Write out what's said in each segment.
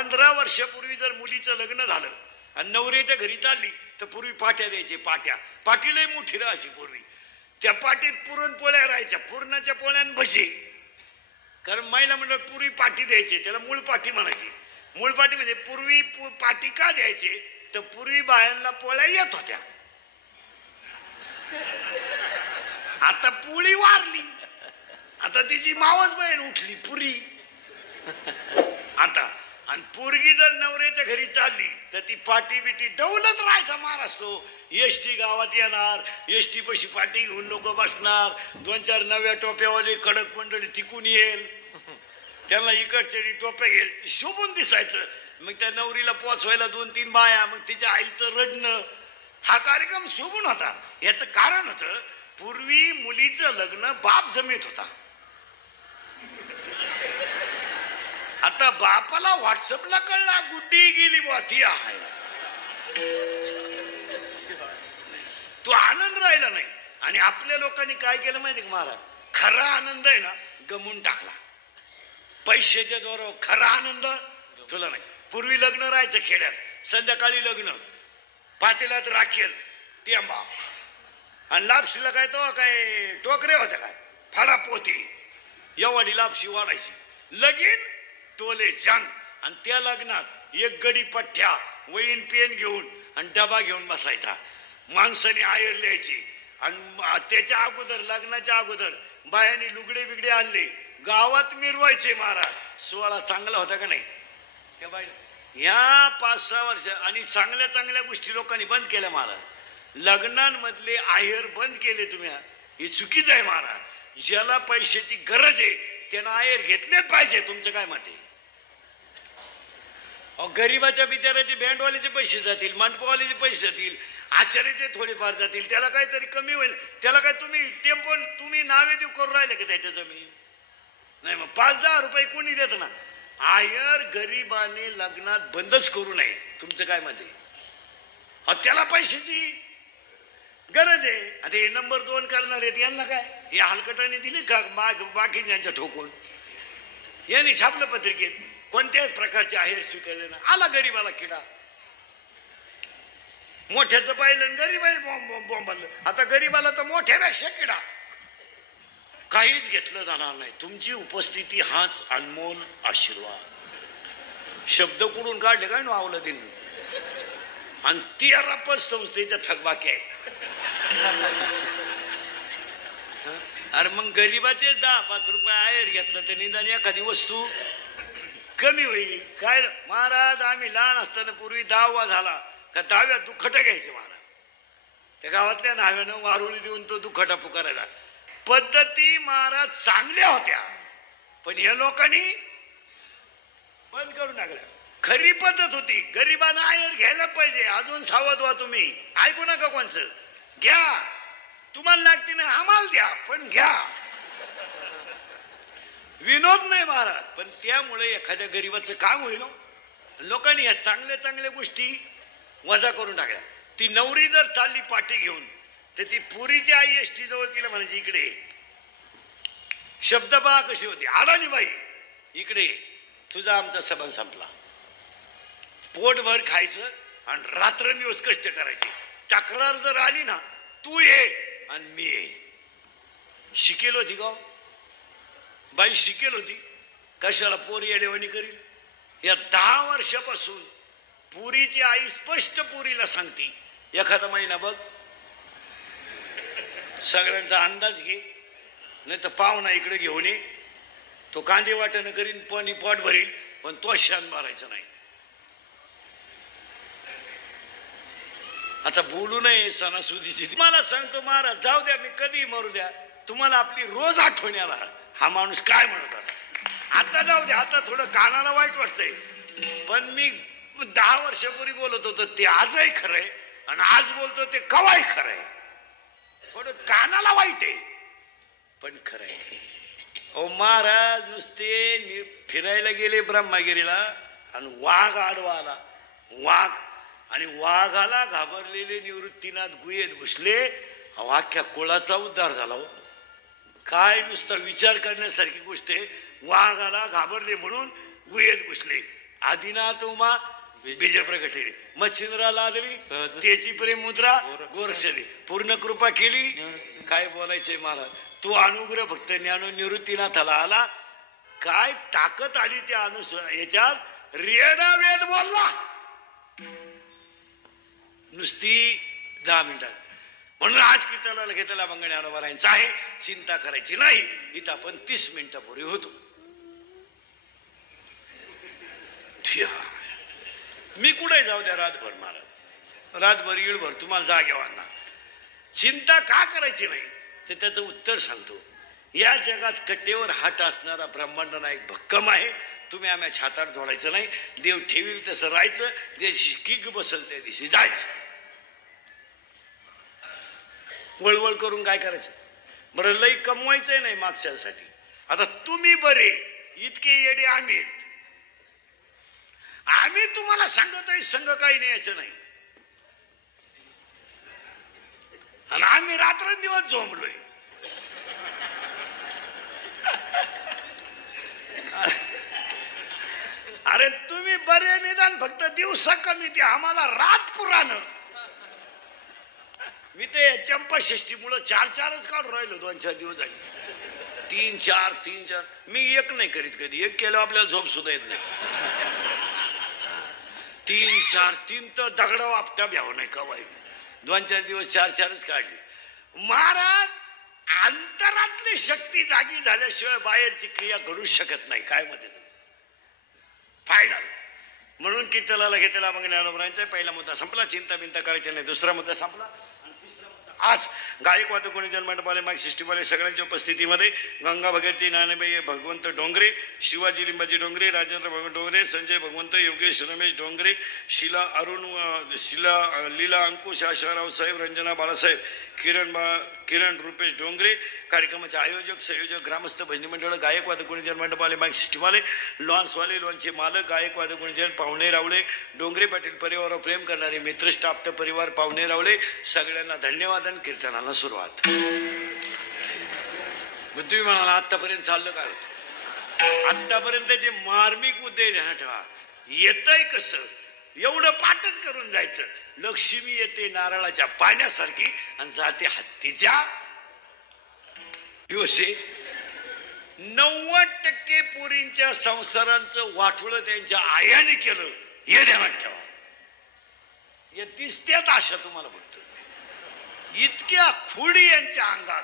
15 वर्षापूर्वी जर मुलीचं लग्न झालं आणि नवऱ्याच्या घरी चालली तर पूर्वी पाट्या द्यायचे. पाटी लय मोठी राहायची पूर्वी. त्या पाटीत पुरणपोळ्या राहायच्या, पुरणाच्या पोळ्यान भजी. कारण महिला मंडळ पूर्वी पाटी द्यायचे, त्याला मूळ पाटी म्हणायची. मूळ पाटी म्हणजे पूर्वी पाटी का द्यायचे तर पूर्वी बायांना पोळ्या येत होत्या. आता पोळी वारली, आता तिची मावस बहीण उठली पुरी. आता आणि पोरगी जर नवऱ्याच्या घरी चालली तर ती पाटी बिटी डौलच राहायचा मार असतो. एसटी गावात येणार, एसटी पशी पाटी घेऊन लोक बसणार. 2-4 नव्या टोप्यावाले कडक मंडळी तिकून येईल, त्यांना इकडच्या टोप्या घेईल, शोभून दिसायचं. मग त्या नवरीला पोचवायला 2-3 बाया, मग तिच्या आईचं रडणं. हा कार्यक्रम शोभून होता. याचं कारण होतं पूर्वी मुलीचं लग्न बाप जमीत होता. आता बापाला व्हॉट्सअपला कळला गुड्डी गेली बुवा, ती आहे. तो आनंद राहिला नाही. आणि आपल्या लोकांनी काय केलं माहिती का महाराज, खरा आनंद आहे ना गमून टाकला. पैशाच्या जोरावर खरा आनंद तुला नाही. पूर्वी लग्न राहायचं खेड्यात, संध्याकाळी लग्न, पातेल्यात राखेल टेंबा आणि लापशीला काय तो काय टोकरे होत्या काय फाडा पोती, एवढी लापशी वाढायची. लगीन टोले जंग. आणि त्या लग्नात एक गडी पठ्ठ्या वहीन पेन घेऊन आणि डबा घेऊन बसायचा. माणसाने आयर लिहायची. आणि त्याच्या अगोदर लग्नाच्या अगोदर बायांनी लुगडे बिगडे आणले, गावात मिरवायचे महाराज. सोहळा चांगला होता का नाही त्या बाई. ह्या 5-6 वर्ष आणि चांगल्या चांगल्या गोष्टी लोकांनी बंद केल्या महाराज. लग्नांमधले आहेर बंद केले तुम्ही, हे चुकीचं आहे महाराज. ज्याला पैशाची गरज आहे त्यानं आहेर घेतलेच पाहिजे. तुमचं काय मत आहे? गरीबाच्या बिचाराचे बँडवाल्याचे पैसे जातील, मंडपवाल्याचे पैसे जातील, आचार्याचे थोडेफार जातील, त्याला काहीतरी कमी होईल. त्याला काय तुम्ही टेम्पो तुम्ही नावे देऊ करून राहिले का त्याच्या जमीन नाही. मग 5-10 रुपये कोणी देत ना. आयर गरीबाने लग्नात बंदच करू नये. तुमचं काय मत आहे? त्याला पैशाची गरज आहे. आता हे नंबर 2 करणार आहेत, यांना काय हे हलकटाने दिली का बाकी यांच्या ठोकून. यांनी छापलं पत्रिकेत कोणत्याच प्रकारचे आहेर स्वीकारले ना. आला गरीबाला किडा. मोठ्याचं पाहिलं गरीबाई बॉम्बलं. आता गरीबाला तर मोठ्यापेक्षा किडा. काहीच घेतलं जाणार नाही. तुमची उपस्थिती हाच अनमोल आशीर्वाद. शब्द कुठून काढले काय ना आवलं दिन. आणि 13 संस्थेच्या थकबाकी आहे. अरे मग गरीबाचे 10-5 रुपये आहेर घेतलं तर निदान एखादी वस्तू कमी होईल. काय महाराज, आम्ही लहान असताना पूर्वी 10वा झाला का 10व्यात दुखटा घ्यायचे महाराज. त्या गावातल्या नाव्यानं वारुळी देऊन तो दुखटा पुकारायचा. पद्धती महाराज चांगल्या होत्या, पण या लोकांनी बंद करून टाकल्या. खरी पद्धत होती गरिबांना आहेर घ्यायला पाहिजे. अजून सावध व्हा तुम्ही. ऐकू नका कोणचं. घ्या, तुम्हाला लागते ना आम्हाला द्या, पण घ्या. विनोद नाही महाराज, पण त्यामुळे एखाद्या गरीबाचं काम होईल. लोकांनी या चांगल्या चांगल्या गोष्टी वजा करून टाकल्या. ती नवरी जर चालली पाठी घेऊन तर ती पुरीची आई एसटी जवळ तिला म्हणायची इकडे. शब्द पहा कशी होती. आडानी बाई इकडे, तुझा आमचा संबंध संपला. पोटभर खायचं आणि रात्रंदिवस कष्ट करायचे. तक्रार जर आली ना, तू ये आणि मी ये. शिकेल होती गाव बाई, शिकेल होती. कशाला पोरी येडेवणी करील. या 10 वर्षापासून पुरीची आई स्पष्ट पुरीला सांगते, एखादा महिना बघ, सगळ्यांचा अंदाज घे, नाही तर पाहुणा इकडे घेऊन ये. तो कांदे वाटणं करीन, पण पोट भरील, पण तो शान मारायचा नाही. आता बोलू नये सणासुदीची. मला सांगतो महाराज, जाऊ द्या, मी कधी मरू द्या, तुम्हाला आपली रोज आठवण याला. हा माणूस काय म्हणत होता. आता जाऊ द्या, आता थोडं कानाला वाईट वाटतंय, पण मी 10 वर्षापूर्वी बोलत होतो ते आजही खरंय, आणि आज बोलतो ते कवाही खरंय. थोडं कानाला वाईट आहे, पण खरंय. ओ महाराज, नुसते फिरायला गेले ब्रह्मगिरीला आणि वाघ आडवा आला. वाघ आणि वाघाला घाबरलेले निवृत्तीनाथ गुहेत घुसले. अख्ख्या कुळाचा उद्धार झाला. काय नुसता विचार करण्यासारखी गोष्ट आहे. वाघाला घाबरले म्हणून गुहेत घुसले. आदिनाथ उमा बीज प्रगटेली मच्छिंद्राला आदली त्याची प्रेम मुद्रा गोरक्षली पूर्ण कृपा केली. काय बोलायचंय महाराज, तू अनुग्रह फक्त ज्ञानो निवृत्तीनाथाला आला. काय ताकद आली त्या याच्यात रेडा वेद बोलला नुसती 10 मिनिटात. म्हणून आज कीर्तनाला घेतलेला मंगळ ज्ञानोबारायांचा आहे. चिंता करायची नाही. इथं आपण 30 मिनिटापूर्वी होतो. मी कुठे जाऊ द्या रातभर महाराज, रातभर येळभर तुम्हाला जाग्यावांना. चिंता का करायची नाही ते त्याचं उत्तर सांगतो. या जगात कट्टेवर हात असणारा ब्रह्मांड नायक भक्कम आहे. तुम्ही आम्ही छातार जोडायचं नाही. देव ठेवील तसं राहायचं. दिवशी किक बसल त्या दिवशी जायचं. वळवळ करून काय करायचं बरं. लई कमवायचंय नाही मागच्यासाठी. आता तुम्ही बरे इतके येडे आम्ही तुम्हाला सांगतोय संघ काही न्यायचं नाही. आणि आम्ही रात्रंदिवस झोंबलोय. अरे तुम्ही बरे निदान फक्त दिवसा कमी ते आम्हाला रात पुराण. मी ते चंपाषष्ठीमुळं 4-4च काढून राहिलो. 2-4 दिवस झाले. 3-4 मी एक नाही करीत कधी. एक केलं आपल्याला झोप सुद्धा येत नाही. 3 तर दगड वापटा भ्याव नाही का वाईट. 2-4 दिवस 4-4च काढले. महाराज अंतरातली शक्ती जागी झाल्याशिवाय बाहेरची क्रिया घडू शकत नाही. काय मध्ये फायनल. म्हणून कीर्तनाला घेतलेला मग ज्ञानोबरांचा पहिला मुद्दा संपला. चिंता बिंता करायची नाही. दुसरा मुद्दा संपला. आज गायक वादकोणी जन्मंडपाले माईक सिस्टीमवाले सगळ्यांच्या उपस्थितीमध्ये गंगा भगवती नानेबाई भगवंत डोंगरे, शिवाजी लिंबाजी डोंगरे, राजेंद्र भगवंत डोंगरे, संजय भगवंत, योगेश रमेश डोंगरे, शीला लीला अंकुश, आशाराव साहेब, रंजना बाळासाहेब, किरण रुपेश डोंगरे, कार्यक्रमाचे आयोजक संयोजक ग्रामस्थ भजनी मंडळ, गायक वादकोणी जन्मंडपाले माईक सिस्टीमवाले, लॉन्सवाले, लॉन्सचे मालक, गायक वादकोणी जन, पाहुणे रावळे, डोंगरे पाटील परिवारावर प्रेम करणारे मित्र, स्टाफ परिवार, पाहुणे रावळे सगळ्यांना धन्यवाद. कीर्तनाला सुरुवात. तुम्ही म्हणाला आतापर्यंत चाललं काय होत. आतापर्यंतचे मार्मिक मुद्दे ध्यानात ठेवा. येतय कसं एवढं पाठच करून जायचं. लक्ष्मी येते नारळाच्या पाण्यासारखी आणि जाते हत्तीच्या दिवसे. 90% पोरींच्या संसारांचं वाटोळं त्यांच्या आयाने केलं हे ध्यानात ठेवा. या दिसत्यात आशा तुम्हाला फक्त. इतक्या खुडी यांच्या अंगात.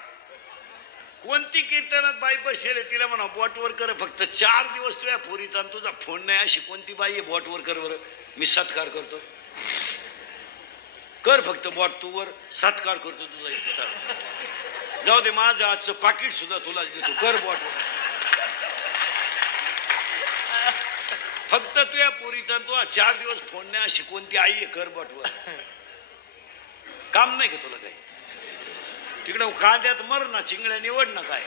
कोणती कीर्तनात बाई बसेल तिला म्हणा बोटवर कर फक्त 4 दिवस तुझ्या पोरीचा आणि तुझा फोन नाही. अशी कोणती बाई आहे बोटवर कर बरं. मी सत्कार करतो. कर फक्त बोट तू वर सत्कार करतो तुझा इथे. जाऊ दे माझं आजचं पाकिट सुद्धा तुला देतो. कर बोटवर फक्त तुझ्या पोरीचा तुझा 4 दिवस फोन नाही. अशी कोणती आई आहे कर बोटवर. काम नाही का तुला काही. तिकडं कांद्यात मर ना चिंगड्या निवड ना. काय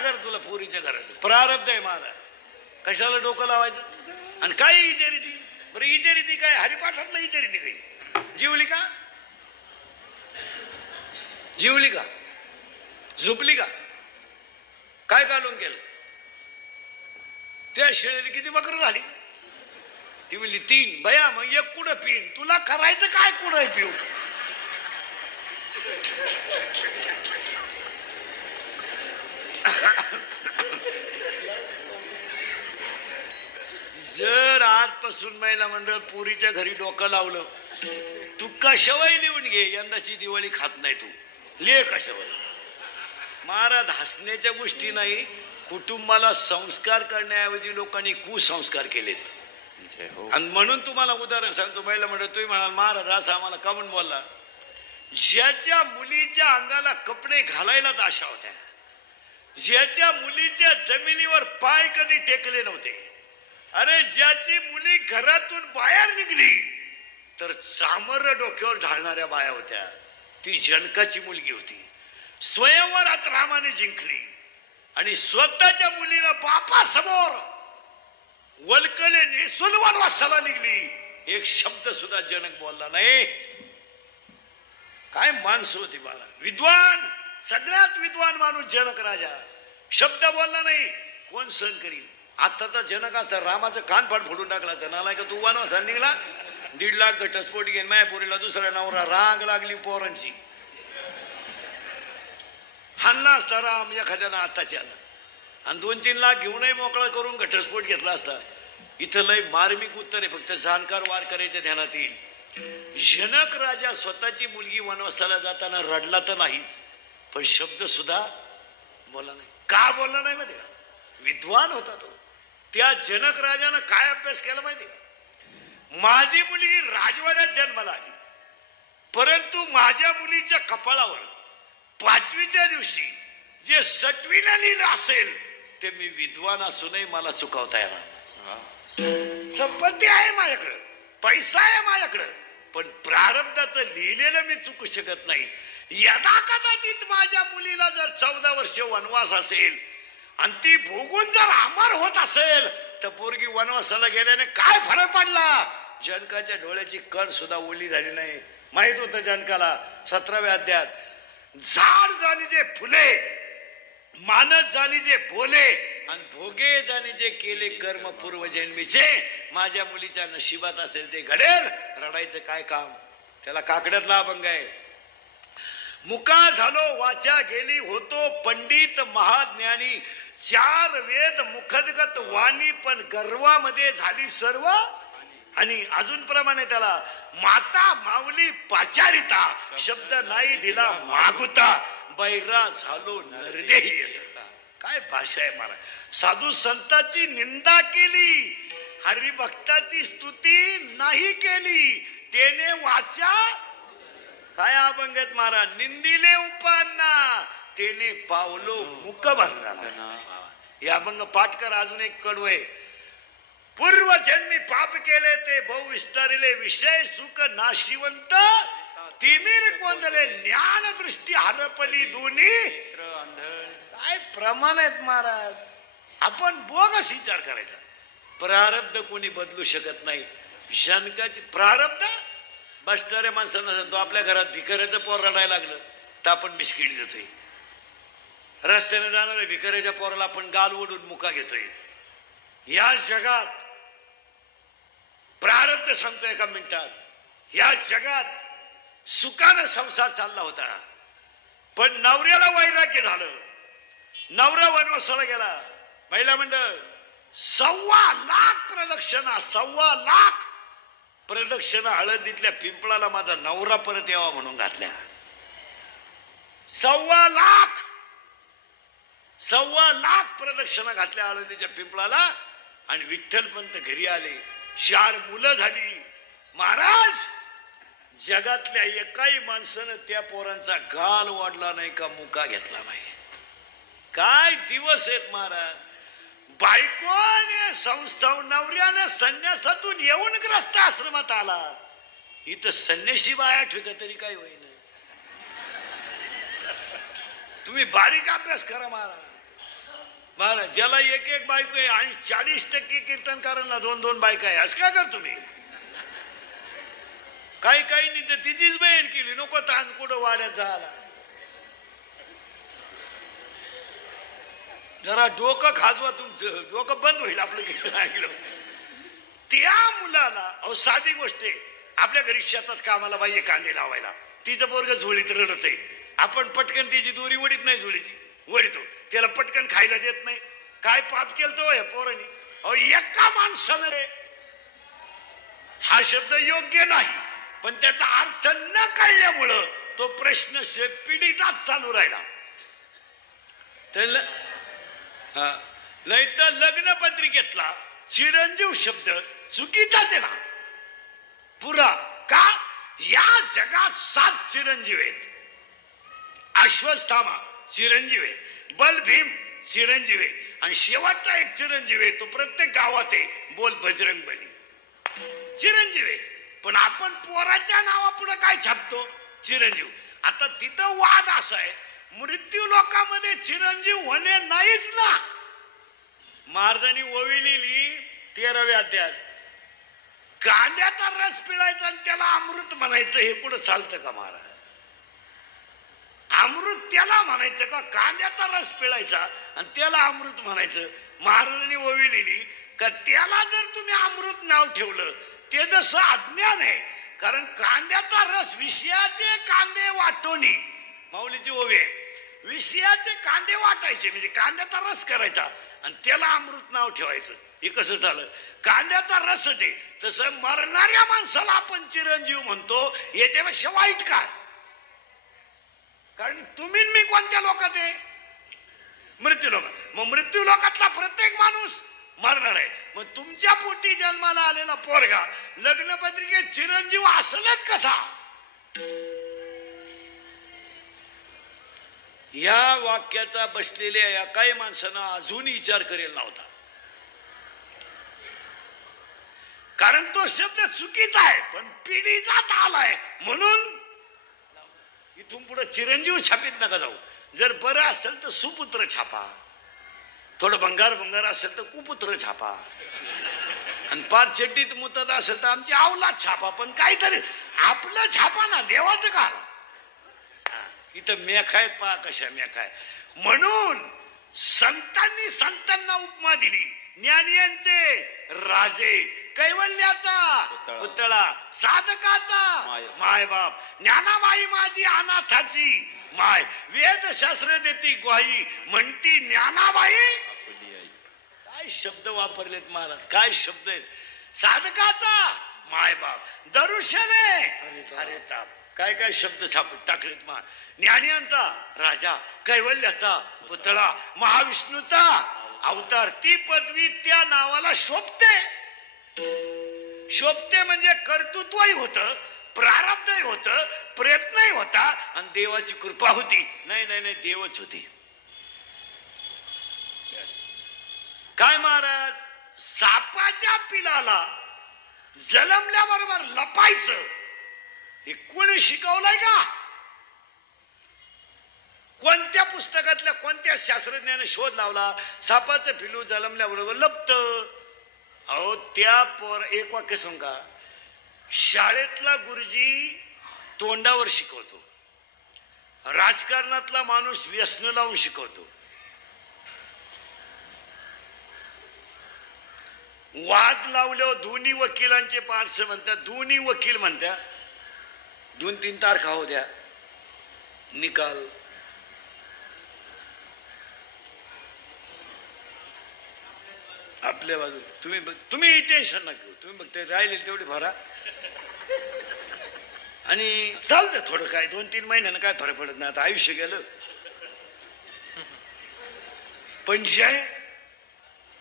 कर तुला पोरीच्या घराचं प्रारब्ध आहे महाराज. कशाला डोकं लावायचं. आणि काय इजेरीती बरं. इजेरीती काय हरिपाठातलं इजेरीती काही. जीवली का झोपली का काय काढून केलं. त्या शेळीला किती बकरं झाली. ती म्हणली 3. बया मग एक कुठं पिन. तुला करायचं काय कुठं पिऊ. जर आजपासून महिला मंडळ पुरीच्या घरी डोकं लावलं तू कशावय लिहून घे. यंदाची दिवाळी खात नाही तू. ले कशावय. महाराज हसण्याच्या गोष्टी नाही. कुटुंबाला संस्कार करण्याऐवजी लोकांनी कुसंस्कार केलेत. आणि म्हणून तुम्हाला उदाहरण सांगतो. महिला मंडळ तुम्ही म्हणाल महाराज असं आम्हाला का म्हणून बोलला. ज्याच्या मुलीच्या अंगाला कपडे घालायलाच आशा होत्या. ज्याच्या मुलीच्या जमिनीवर पाय कधी टेकले नव्हते. अरे ज्याची मुली घरातून बाहेर निघली तर चामर डोक्यावर ढाळणाऱ्या बाया होत्या. ती जनकाची मुलगी होती. स्वयंवरात रामाने जिंकली आणि स्वतःच्या मुलीला बापासमोर वलकले नेसून वनवासाला निघली. एक शब्द सुद्धा जनक बोलला नाही. काय माणसं होती बाळा. विद्वान सगळ्यात विद्वान माणूस जनक राजा. शब्द बोलला नाही. कोण सहन करील. आत्ताचा जनक असता रामाचं कानफाड फोडून टाकला तर नाला का तू वनवासाला निघला 1.5 लाख घटस्फोट घेऊन मायापुरीला दुसऱ्या नवरा रांग लागली पोरांची हाणला असता राम एखाद्यानं आत्ताच्याला आणि 2-3 लाख घेऊनही मोकळा करून घटस्फोट घेतला असता. इथं लय मार्मिक उत्तर आहे, फक्त जाणकार वार करायचं ध्यानात येईल. जनक राजा स्वतःची मुलगी वनवासाला जाताना रडला तर नाहीच, पण शब्द सुद्धा बोला नाही. का बोलला नाही माहिती का? विद्वान होता तो. त्या जनक राजानं काय अभ्यास केला माहिती का? माझी मुलगी राजवाड्यात जन्माला आली, परंतु माझ्या मुलीच्या कपाळावर 5वीच्या दिवशी जे 6वीला लिहिलं असेल ते मी विद्वान असूनही मला चुकवता येणार. संपत्ती आहे माझ्याकडं, पैसा आहे माझ्याकडं, पण प्रारब्धाचं लिहिलेलं मी चुकू शकत नाही. यदा कदाचित माझ्या मुलीला जर 14 वर्ष वनवास असेल आणि ती भोगून जर अमर होत असेल तर पोरगी वनवासाला गेल्याने काय फरक पडला? जनकाच्या डोळ्याची कण सुद्धा ओली झाली नाही. माहित होतं जनकाला 17व्या अध्यायात, झाड जाणी जे फुले, मानत जाणी जे बोले आणि भोगे जाणी जे केले कर्म पूर्वजन्मीचे, माझ्या मुलीच्या नशिबात असेल ते घडेल. रडायचं काय काम? त्याला काकड्यातला अभंग आहे. मुका झालो वाचा गेली, होतो पंडित महाज्ञानी, 4 वेद मुखदगत वाणी, पण गर्वामध्ये झाली सर्व. आणि अजून प्रमाणे त्याला, माता माऊली पाचारिता, शब्द नाही दिला मागुता, बैरा झालो नरदेही. काय भाषा आहे मला. साधू संतांची निंदा केली, हरिभक्ताची स्तुती नाही केली, तेने वाचा काय अभंगत मारा, निंदिले उपांना तेने पावलो मुख बंधाला. हे अभंग पाठ कर. अजून एक कडवं आहे. पूर्व जन्मी पाप केले ते बहु विस्तारिले, विषय सुख नाशिवंत तिमिर कोंदले, ज्ञान दृष्टी हरपली दोन्ही. काय प्रमाण आहेत महाराज. आपण बोगस विचार करायचा. प्रारब्ध कोणी बदलू शकत नाही. जनकाची प्रारब्ध बसणाऱ्या माणसांना सांगतो, आपल्या घरात भिकाऱ्याचं पोर रडायला लागलं तर आपण बिस्किट देतोय. रस्त्याने जाणाऱ्या भिकाऱ्याच्या पोराला आपण गाल ओढून मुका घेतोय. या जगात प्रारब्ध सांगतो एका मिनिटात. या जगात सुखानं संसार चालला होता, पण नवऱ्याला वैराग्य झालं. नवरा वनवासाला गेला. पहिला मंडळ 1.25 लाख प्रदक्षिणा, 1.25 लाख प्रदक्षिणा हळदीतल्या पिंपळाला माझा नवरा परत यावा म्हणून घातल्या. 1.25 लाख प्रदक्षिणा घातल्या हळदीच्या पिंपळाला. आणि विठ्ठलपंत घरी आले. 4 मुलं झाली. महाराज, जगातल्या एकाही माणसानं त्या पोरांचा गाल वाढला नाही का मुका घेतला नाही. काय दिवस आहेत महाराज. बायकोने नवऱ्याने संन्यासातून येऊन ग्रस्त आश्रमात आला. इथं संन्यासी बाया ठेवत तरी काय होईना. तुम्ही बारीक अभ्यास करा महाराज. महाराज, ज्याला एक बायको आहे आणि 40% कीर्तनकारांना 2-2 बायका आहे, असं काय कर तुम्ही? काही नाही तर तिचीच बहीण केली. नको ताण कुठं वाड्यात झाला. जरा डोकं खाजवा, तुमचं डोकं बंद होईल आपलं कीर्तन ऐकलं. त्या मुलाला साधी गोष्ट आहे. आपल्या घरी शेतात कामाला बाई कांदे लावायला, तिचं पोरग झोळीत रडत आहे. आपण पटकन तिची दोरी वडीत नाही, झोळीची वडीतो. त्याला पटकन खायला देत नाही. काय पाप केलं तो या पोरांनी? एका माणसानं, हा शब्द योग्य नाही, पण त्याचा अर्थ न कळल्यामुळं तो प्रश्न पिढीचाच चालू राहिला. नाही तर लग्न पत्रिकेतला चिरंजीव शब्द चुकीचाच आहे ना पुरा. का? या जगात 7 चिरंजीव आहेत. अश्वत्थामा चिरंजीव आहे, बलभीम चिरंजीव आहे, आणि शेवटचा एक चिरंजीव आहे, तो प्रत्येक गावात आहे, बोल बजरंगबली. चिरंजीव आहे. पण आपण पोराच्या नावापुढे काय छापतो? चिरंजीव. आता तिथं वाद असा आहे, मृत्यू लोकांमध्ये चिरंजीव होणे नाहीच ना. महाराजांनी ओवी लिहिली 13व्या अध्यायात, कांद्याचा रस पिळायचा आणि त्याला अमृत म्हणायचं. हे पुढे चालतं का महाराज? अमृत त्याला म्हणायचं का कांद्याचा रस पिळायचा आणि त्याला अमृत म्हणायचं? महाराजांनी ओवी लिहिली का त्याला जर तुम्ही अमृत नाव ठेवलं ते जसं अज्ञान आहे. कारण कांद्याचा रस विषयाचे कांदे वाटोनी, माऊलीची ओवी आहे, विषयाचे कांदे वाटायचे म्हणजे कांद्याचा रस करायचा आणि त्याला अमृत नाव ठेवायचं. हे कसं झालं? कांद्याचा रसच आहे. तसं मरणाऱ्या माणसाला आपण चिरंजीव म्हणतो, याच्यापेक्षा वाईट काय? कारण तुम्ही मी कोणत्या लोकात आहे? मृत्यू लोकात. मग मृत्यू लोकातला प्रत्येक माणूस मरणार आहे. मग तुमच्या पोटी जन्माला आलेला पोरगा लग्नपत्रिकेत चिरंजीव असलच कसा? या वाक्याचा बसलेल्या या काही माणसानं अजून विचार करेल नव्हता. कारण तो शब्द चुकीचा आहे, पण पिढीजात आलाय म्हणून इथून पुढे चिरंजीव छापीत नका जाऊ. जर बरं असेल तर सुपुत्र छापा, थोडं भंगार असेल तर कुपुत्र छापा, आणि पार चड्डीत मुतत असेल तर आमची अवलाद छापा, पण काहीतरी आपलं छापा ना, देवाचं का? इथं मेखायत पहा कशा मेखाय. म्हणून संतांनी संतांना उपमा दिली. ज्ञानियांचे राजे, कैवल्याचा पुतळा, साधकाचा मायबाप, ज्ञानाबाई माझी अनाथाची माय, वेदशास्त्र देती ग्वाही म्हणती ज्ञानाबाई. काय शब्द वापरलेत महाराज, काय शब्द आहेत. साधकाचा मायबाप, दरुशने अरे ताप, काय काय शब्द टाकलेत मा. ज्ञानियांचा राजा, कैवल्याचा पुतळा, महाविष्णूचा अवतार. ती पदवी त्या नावाला शोभते. शोभते म्हणजे कर्तृत्वही होत, प्रारब्धही होत, प्रयत्नही होता आणि देवाची कृपा होती. नाही देवच होती. काय महाराज, सापाच्या पिलाला जलमल्याबरोबर लपायचं हे कोणी शिकवलंय का? कोणत्या पुस्तकातल्या कोणत्या शास्त्रज्ञाने शोध लावला सापाचं पिलू जलमल्याबरोबर लपत? अहो त्या एक वाक्य सांगा, शाळेतला गुरुजी तोंडावर शिकवतो, राजकारणातला माणूस व्यसन लावून शिकवतो, वाद लावल्यावर दोन्ही वकिलांचे पार्श्व म्हणतात, दोन्ही वकील म्हणतात 2-3 तारखा होऊ द्या, निकाल. आपल्या बाजू तुम्ही टेन्शन नका घेऊ, तुम्ही बघते राहिले तेवढी भरा आणि चालू द्या. थोडं काय 2-3 महिन्यानं काय फरक पडत नाही, आता आयुष्य गेलं. पण जय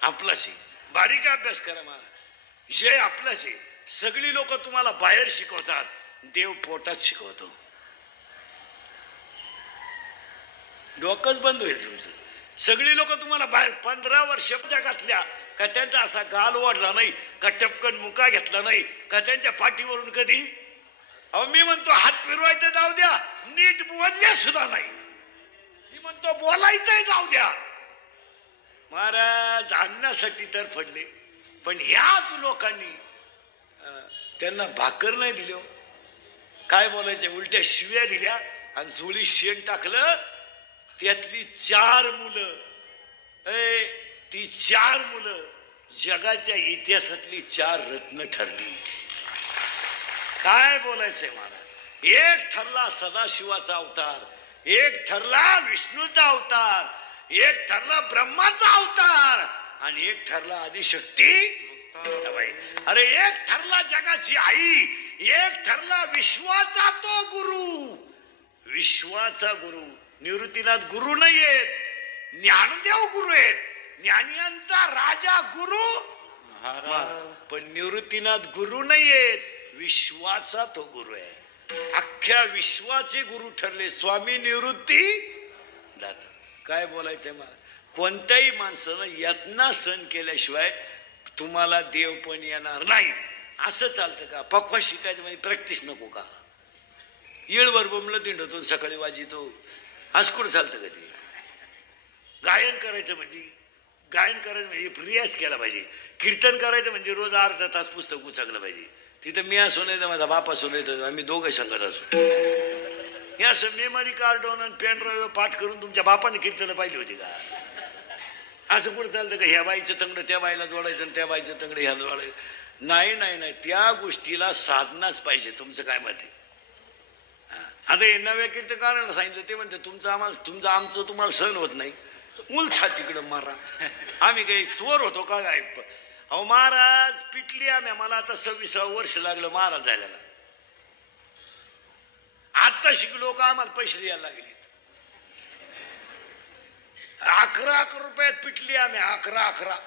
आपलाच आहे. बारीक अभ्यास करा मला. जय आपलाच आहे. सगळी लोक तुम्हाला बाहेर शिकवतात, देव पोटात शिकवतो. डोकंच बंद होईल तुमचं. सगळी लोक तुम्हाला बाहेर 15 वर्ष जगातल्या का त्यांचा असा गाल वाढला नाही का, टपकन मुका घेतला नाही का, त्यांच्या पाठीवरून कधी अहो मी म्हणतो हात फिरवायचं जाऊ द्या, नीट बोलले सुद्धा नाही. मी म्हणतो बोलायचंय जाऊ द्या. महाराज आणण्यासाठी तर पडले, पण याच लोकांनी त्यांना भाकर नाही दिली. काय बोलायचे, उलट्या शिव्या दिल्या आणि झोळी शेण टाकलं. त्यातली 4 मुलं, ती 4 मुलं जगाच्या इतिहासातली 4 रत्न ठरली. काय बोलायचंय मला. एक ठरला सदाशिवाचा अवतार, एक ठरला विष्णूचा अवतार, एक ठरला ब्रह्माचा अवतार आणि एक ठरला आदिशक्ती. अरे एक ठरला जगाची आई, एक ठरला विश्वाचा तो गुरु, विश्वाचा गुरु. निवृत्तीनाथ गुरु नाहीयेत, ज्ञानदेव गुरु आहेत. ज्ञानियांचा राजा गुरु, पण निवृत्तीनाथ गुरु नाहीयेत, विश्वाचा तो गुरु आहे. अख्ख्या विश्वाचे गुरु ठरले स्वामी निवृत्ती दादा. काय बोलायचंय मला. कोणत्याही माणसानं यातना सहन केल्याशिवाय तुम्हाला देव पण येणार नाही. असं चालतं का? पक्वा शिकायचं म्हणजे प्रॅक्टिस नको का? येळभर बोंबलं तिंडतो सकाळी वाजितो, आज कुठं चालतं कधी? गायन करायचं म्हणजे रियाज केला पाहिजे. कीर्तन करायचं म्हणजे रोज अर्धा तास पुस्तक उचकलं पाहिजे. तिथं मी असो नाही तर माझा बाप असो नाही तर आम्ही दोघं सांगत असो. हे असं मेमरी कार्ड आणि पेन ड्राईव्ह पाठ करून तुमच्या बापाने कीर्तन पाहिली होती का? असं कुठं चालतं का ह्या बाईचं तंगड त्या बाईला जोडायचं आणि त्या बाईचं तंगड ह्या जोडायचं? नाही नाही नाही, त्या गोष्टीला साधनाच पाहिजे. तुमचं काय मत आहे? आता हे नव्या कीर्तकारांना सांगितलं, ते म्हणते तुमचं आमचं तुम्हाला सहन होत नाही, उलथा तिकडं मारा. आम्ही काही चोर होतो का काय? अहो महाराज पिटली आम्ही, मला आता 26 वर्ष लागलं महाराज जायला. आता शिकलो का आम्हाला पैसे द्यायला लागले. 11 रुपयात पिटली आम्ही. 11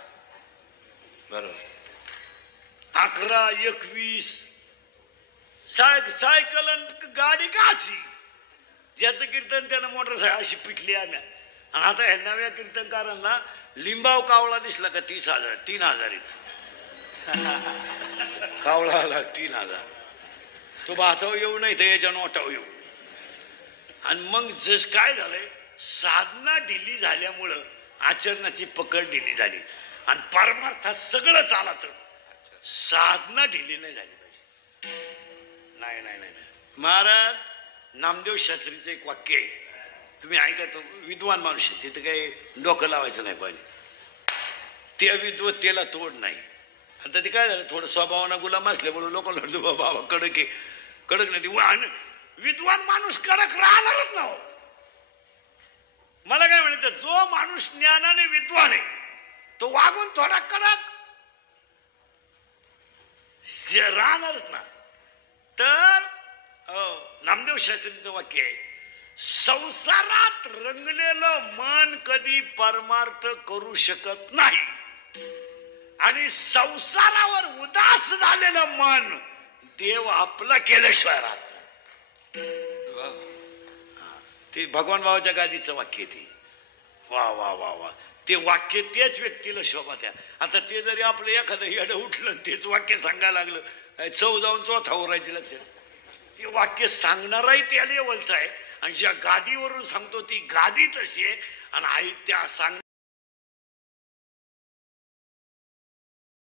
बरोबर. 11, 21 सायकल गाडी का अशी? ज्याचं कीर्तन त्यानं मोटरसायकल अशी पिटली आम्ही. आणि आता ह्या नव्या कीर्तनकारांना लिंबाव कावळा दिसला का 30,000 3,000 कावळा आला 3,000. तो भाताव येऊ नाही तर याच्या नोटाव येऊ. आणि मग जस काय झालंय, साधना ढिली झाल्यामुळं आचरणाची पकड ढिली झाली आणि परमार्थात सगळं चालत. साधना ढिली नाही झाली पाहिजे. नाही नाही नाही. महाराज नामदेव शास्त्रीचं एक वाक्य आहे, तुम्ही ऐका. तो विद्वान माणूस आहे, तिथं काही डोकं लावायचं नाही पाहिजे. त्या विद्वत्तेला तोड नाही. आता ते काय झालं, थोडं स्वभावानं गुलाम असल्यामुळे लोकांना बाबा कडक आहे, कडक नाही. विद्वान माणूस कडक राहणारच ना. मला काय म्हणायचं, जो माणूस ज्ञानाने विद्वान आहे तो वागून थोडा कडक राहणारच ना. तर नामदेव शास्त्रींचं वाक्य आहे, संसारात रंगलेलं मन कधी परमार्थ करू शकत नाही आणि संसारावर उदास झालेलं मन देव आपला केल्याशिवाय राहत. ते भगवान बाबाच्या गादीचं वाक्य ते. वा वा वा वा. ते वाक्य त्याच व्यक्तीला शोभा द्या. आता ते जरी आपलं एखादं येडं उठलं तेच वाक्य सांगायला लागलं, चव जाऊन चौथावर राहायची. लक्षात, ते वाक्य सांगणाराही त्या लेवलचं आहे आणि ज्या गादीवरून सांगतो ती गादी तशी आहे आणि आई त्या सांग